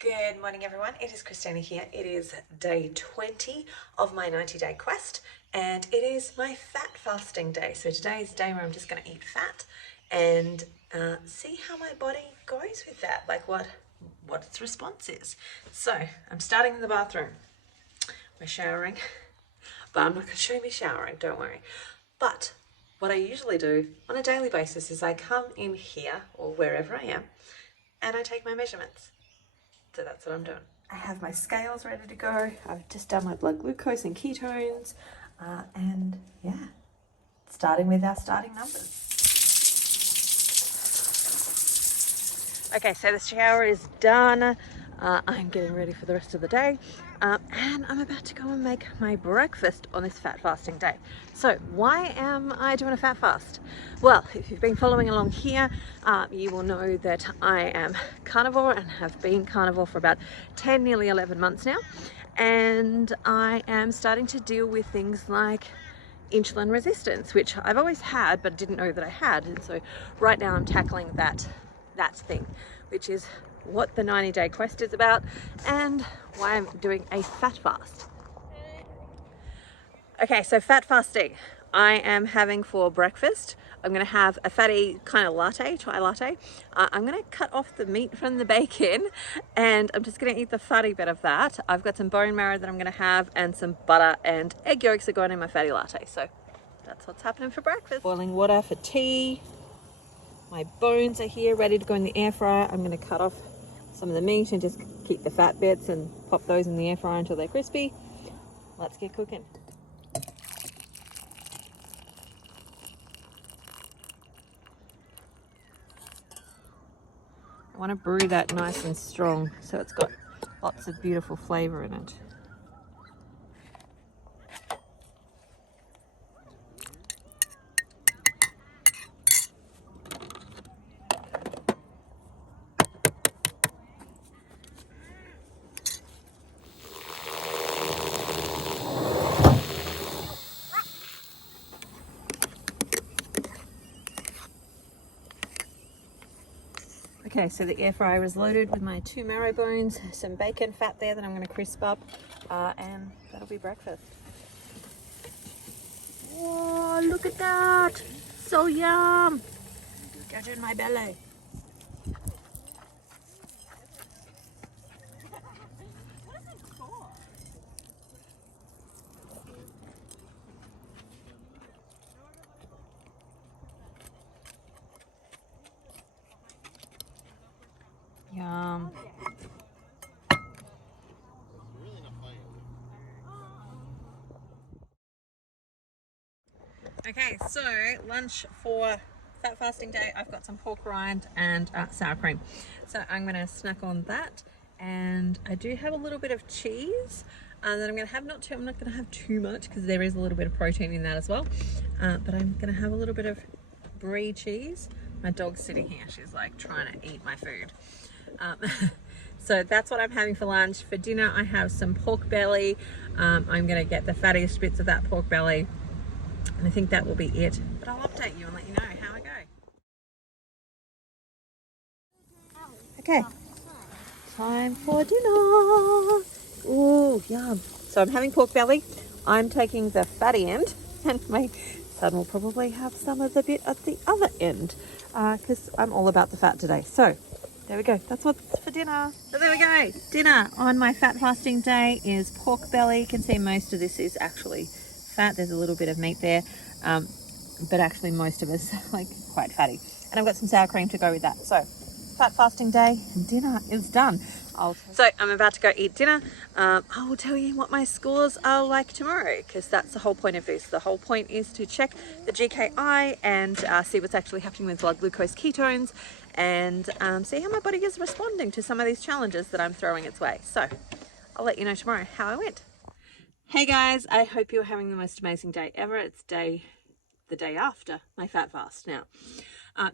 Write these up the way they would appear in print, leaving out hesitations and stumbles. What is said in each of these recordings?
Good morning everyone, it is Christina here. It is day 20 of my 90-day quest and it is my fat fasting day. So today is the day where I'm just going to eat fat and see how my body goes with that, like what its response is. So I'm starting in the bathroom. We're showering, but I'm not going to show me showering, don't worry. But what I usually do on a daily basis is I come in here or wherever I am and I take my measurements. So that's what I'm doing. I have my scales ready to go. I've just done my blood glucose and ketones. And yeah, starting with our starting numbers. Okay, so the shower is done. I'm getting ready for the rest of the day. And I'm about to go and make my breakfast on this fat fasting day. So why am I doing a fat fast? Well, if you've been following along here, you will know that I am carnivore and have been carnivore for about 10, nearly 11 months now. And I am starting to deal with things like insulin resistance, which I've always had, but didn't know that I had. And so right now I'm tackling that thing, which is what the 90-day quest is about and why I'm doing a fat fast. Okay, so fat fasting. I am having for breakfast, I'm going to have a fatty kind of latte, chai latte. I'm going to cut off the meat from the bacon and I'm just going to eat the fatty bit of that. I've got some bone marrow that I'm going to have and some butter and egg yolks are going in my fatty latte. So that's what's happening for breakfast. Boiling water for tea. My bones are here ready to go in the air fryer. I'm going to cut off some of the meat and just keep the fat bits and pop those in the air fryer until they're crispy. Let's get cooking. I want to brew that nice and strong so it's got lots of beautiful flavour in it. Okay, so the air fryer is loaded with my 2 marrow bones, some bacon fat there that I'm going to crisp up, and that'll be breakfast. Oh, look at that! So yum! Get in my belly. Yum. Okay, so lunch for fat fasting day, I've got some pork rind and sour cream. So I'm going to snack on that, and I do have a little bit of cheese that I'm going to have. I'm not going to have too much because there is a little bit of protein in that as well. But I'm going to have a little bit of brie cheese. My dog's sitting here. She's like trying to eat my food. So that's what I'm having for lunch. For dinner, I have some pork belly. I'm going to get the fattiest bits of that pork belly. And I think that will be it. But I'll update you and let you know how I go. Okay, time for dinner. Ooh, yum. So I'm having pork belly. I'm taking the fatty end, and my son will probably have some of the bit at the other end because I'm all about the fat today. So there we go. That's what's for dinner. So there we go. Dinner on my fat fasting day is pork belly. You can see most of this is actually fat. There's a little bit of meat there, but actually most of it's like quite fatty. And I've got some sour cream to go with that. So fat fasting day and dinner is done. So I'm about to go eat dinner. I will tell you what my scores are like tomorrow because that's the whole point of this. The whole point is to check the GKI and see what's actually happening with blood glucose ketones and see how my body is responding to some of these challenges that I'm throwing its way. So I'll let you know tomorrow how I went. Hey guys, I hope you're having the most amazing day ever. It's the day after my fat fast now.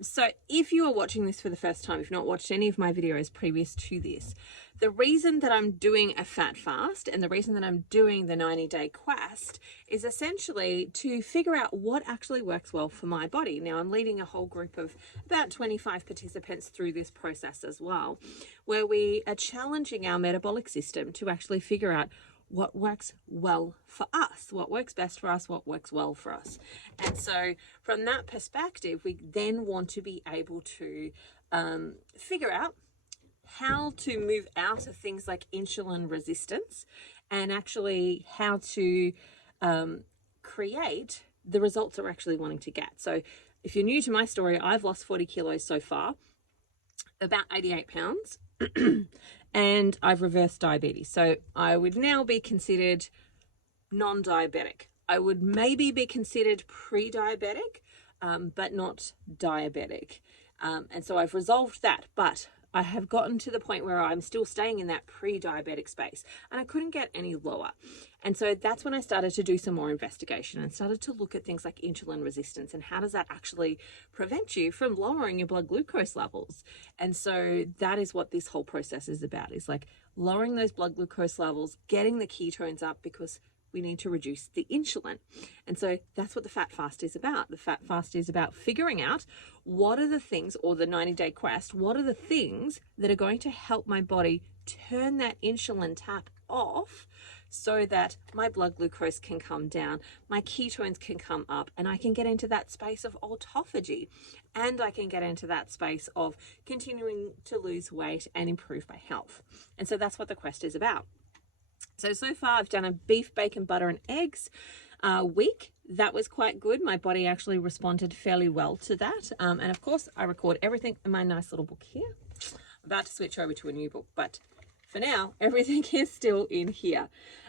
So if you are watching this for the first time, if you've not watched any of my videos previous to this, the reason that I'm doing a fat fast and the reason that I'm doing the 90-day quest is essentially to figure out what actually works well for my body. Now, I'm leading a whole group of about 25 participants through this process as well, where we are challenging our metabolic system to actually figure out what works well for us, what works best for us, what works well for us. And so from that perspective, we then want to be able to figure out how to move out of things like insulin resistance and actually how to create the results that we're actually wanting to get. So if you're new to my story, I've lost 40 kilos so far, about 88 pounds. And I've reversed diabetes. So I would now be considered non-diabetic. I would maybe be considered pre-diabetic, but not diabetic. And so I've resolved that, but I have gotten to the point where I'm still staying in that pre-diabetic space and I couldn't get any lower. And so that's when I started to do some more investigation and started to look at things like insulin resistance and how does that actually prevent you from lowering your blood glucose levels. And so that is what this whole process is about, is like lowering those blood glucose levels, getting the ketones up, because we need to reduce the insulin. And so that's what the fat fast is about. The fat fast is about figuring out what are the things, or the 90-day quest, what are the things that are going to help my body turn that insulin tap off so that my blood glucose can come down, my ketones can come up, and I can get into that space of autophagy, and I can get into that space of continuing to lose weight and improve my health. And so that's what the quest is about. So far I've done a beef, bacon, butter and eggs week. That was quite good. My body actually responded fairly well to that. And of course I record everything in my nice little book here. I'm about to switch over to a new book, but for now, everything is still in here.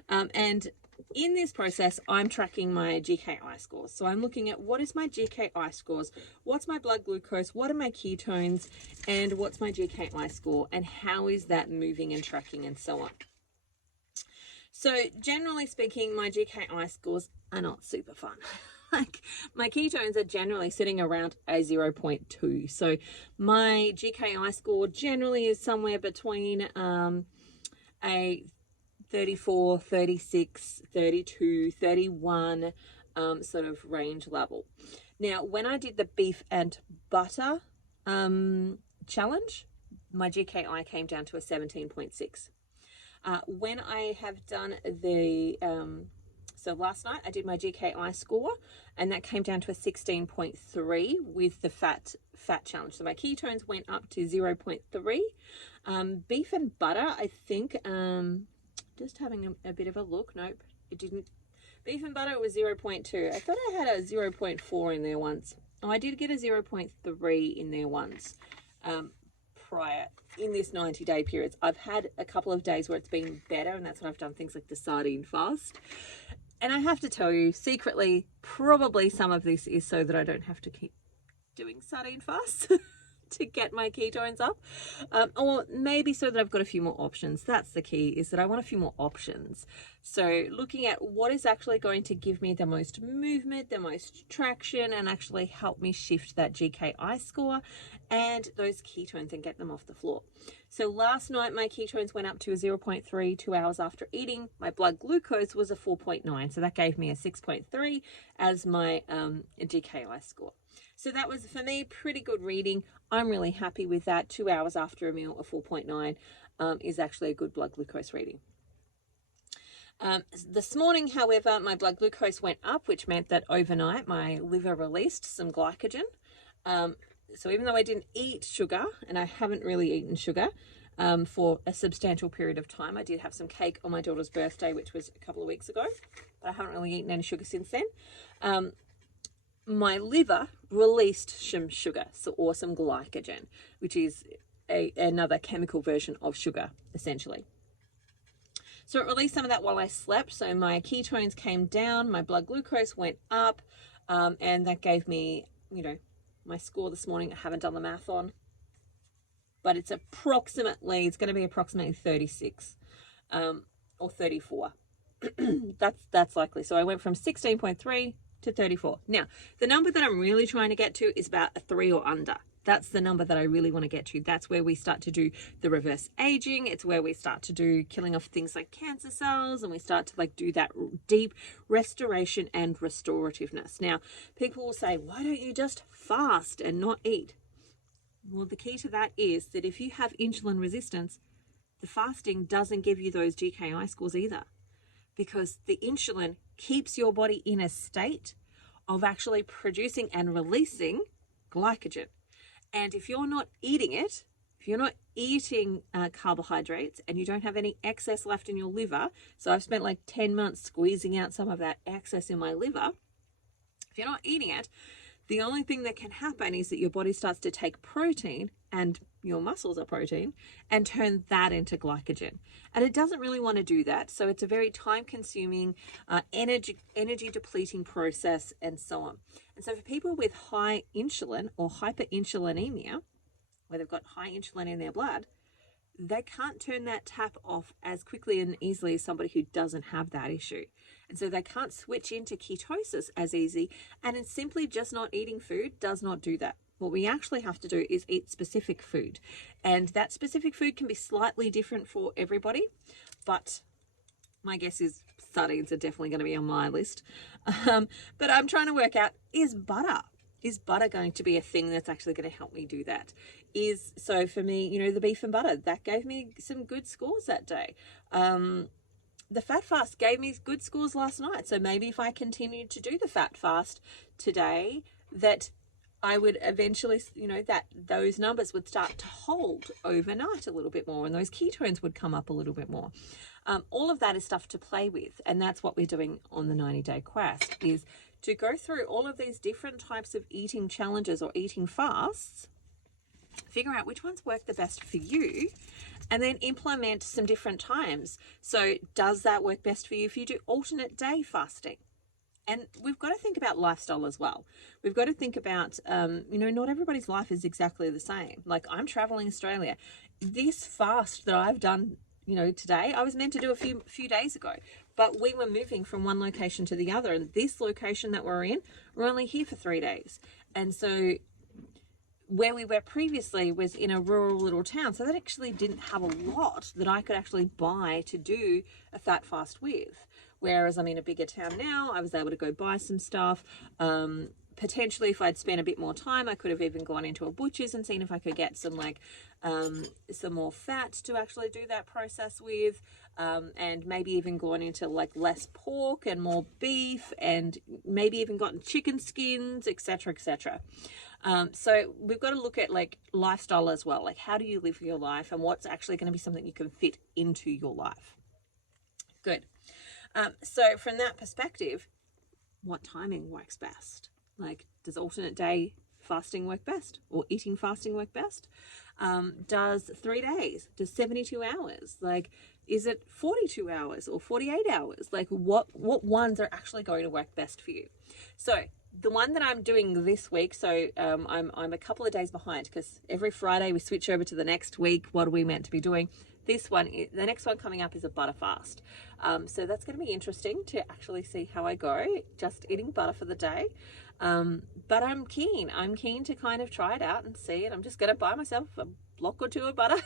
And in this process, I'm tracking my GKI scores. So I'm looking at what is my GKI scores, what's my blood glucose, what are my ketones, and what's my GKI score, and how is that moving and tracking and so on. So generally speaking, my GKI scores are not super fun. Like my ketones are generally sitting around a 0.2. So my GKI score generally is somewhere between a 34, 36, 32, 31 sort of range level. Now, when I did the beef and butter challenge, my GKI came down to a 17.6. When I have done the, so last night I did my GKI score and that came down to a 16.3 with the fat challenge. So my ketones went up to 0.3. Beef and butter, I think, just having a bit of a look. Nope, it didn't. Beef and butter was 0.2. I thought I had a 0.4 in there once. Oh, I did get a 0.3 in there once. Prior in this 90-day periods. I've had a couple of days where it's been better, and that's when I've done things like the sardine fast. And I have to tell you, secretly, probably some of this is so that I don't have to keep doing sardine fasts to get my ketones up, or maybe so that I've got a few more options. That's the key, is that I want a few more options. So looking at what is actually going to give me the most movement, the most traction, and actually help me shift that GKI score and those ketones and get them off the floor. So last night my ketones went up to a 0.3 2 hours after eating. My blood glucose was a 4.9, so that gave me a 6.3 as my GKI score. So that was, for me, pretty good reading. I'm really happy with that. 2 hours after a meal, a 4.9 is actually a good blood glucose reading. This morning, however, my blood glucose went up, which meant that overnight my liver released some glycogen. So even though I didn't eat sugar, and I haven't really eaten sugar for a substantial period of time, I did have some cake on my daughter's birthday, which was a couple of weeks ago, but I haven't really eaten any sugar since then. My liver released some sugar, or some glycogen, which is another chemical version of sugar, essentially. So it released some of that while I slept. So my ketones came down, my blood glucose went up, and that gave me, you know, my score this morning. I haven't done the math on, but it's going to be approximately 36 or 34. That's likely. So I went from 16.3 to 34. Now, the number that I'm really trying to get to is about a 3 or under. That's the number that I really want to get to. That's where we start to do the reverse aging. It's where we start to do killing off things like cancer cells, and we start to like do that deep restoration and restorativeness. Now, people will say, why don't you just fast and not eat? Well, the key to that is that if you have insulin resistance, the fasting doesn't give you those GKI scores either, because the insulin keeps your body in a state of actually producing and releasing glycogen. And if you're not eating it, if you're not eating carbohydrates and you don't have any excess left in your liver, so I've spent like 10 months squeezing out some of that excess in my liver, if you're not eating it, the only thing that can happen is that your body starts to take protein, and your muscles are protein, and turn that into glycogen. And it doesn't really want to do that. So it's a very time-consuming, energy depleting process, and so on. And so for people with high insulin or hyperinsulinemia, where they've got high insulin in their blood, they can't turn that tap off as quickly and easily as somebody who doesn't have that issue. And so they can't switch into ketosis as easy, and it's simply just not eating food does not do that. What we actually have to do is eat specific food, and that specific food can be slightly different for everybody, but my guess is sardines are definitely going to be on my list. But I'm trying to work out, is butter going to be a thing that's actually going to help me do that? So for me, you know, the beef and butter, that gave me some good scores that day. The fat fast gave me good scores last night. So maybe if I continued to do the fat fast today, that I would eventually, you know, that those numbers would start to hold overnight a little bit more, and those ketones would come up a little bit more. All of that is stuff to play with, and that's what we're doing on the 90-day quest, is to go through all of these different types of eating challenges or eating fasts, figure out which ones work the best for you, and then implement some different times. So does that work best for you if you do alternate day fasting? And we've got to think about lifestyle as well. We've got to think about, you know, not everybody's life is exactly the same. Like, I'm traveling Australia. This fast that I've done, you know, today, I was meant to do a few days ago, but we were moving from one location to the other. And this location that we're in, we're only here for 3 days. And so where we were previously was in a rural little town. So that actually didn't have a lot that I could actually buy to do a fat fast with. Whereas I'm in a bigger town now, I was able to go buy some stuff. Potentially, if I'd spent a bit more time, I could have even gone into a butcher's and seen if I could get some some more fat to actually do that process with, and maybe even gone into like less pork and more beef, and maybe even gotten chicken skins, etc., etc. So we've got to look at like lifestyle as well. Like, how do you live your life, and what's actually going to be something you can fit into your life? Good. So from that perspective, what timing works best? Like, does alternate day fasting work best, or eating fasting work best? Does 3 days, does 72 hours, like, is it 42 hours or 48 hours? Like, what ones are actually going to work best for you? So the one that I'm doing this week, so I'm a couple of days behind, because every Friday we switch over to the next week. What are we meant to be doing? This one, the next one coming up is a butter fast. So that's going to be interesting to actually see how I go, just eating butter for the day. But I'm keen to kind of try it out and see it. I'm just going to buy myself a block or two of butter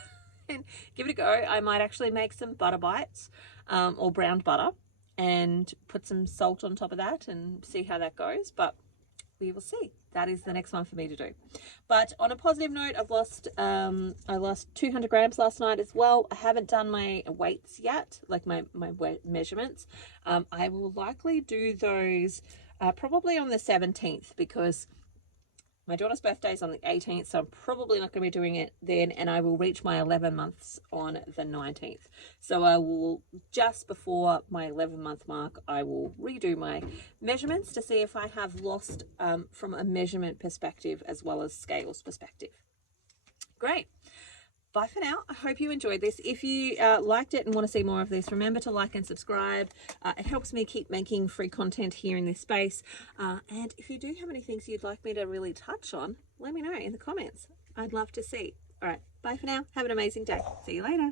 and give it a go. I might actually make some butter bites, or browned butter, and put some salt on top of that and see how that goes. But we will see. That is the next one for me to do. But on a positive note, I lost 200 grams last night as well. I haven't done my weights yet, like my measurements. I will likely do those probably on the 17th, because my daughter's birthday is on the 18th, so I'm probably not going to be doing it then, and I will reach my 11 months on the 19th. So I will, just before my 11-month mark, I will redo my measurements to see if I have lost from a measurement perspective as well as scales perspective. Great. Bye for now. I hope you enjoyed this. If you liked it and want to see more of this, remember to like and subscribe. It helps me keep making free content here in this space. And if you do have any things you'd like me to really touch on, let me know in the comments. I'd love to see. All right. Bye for now. Have an amazing day. See you later.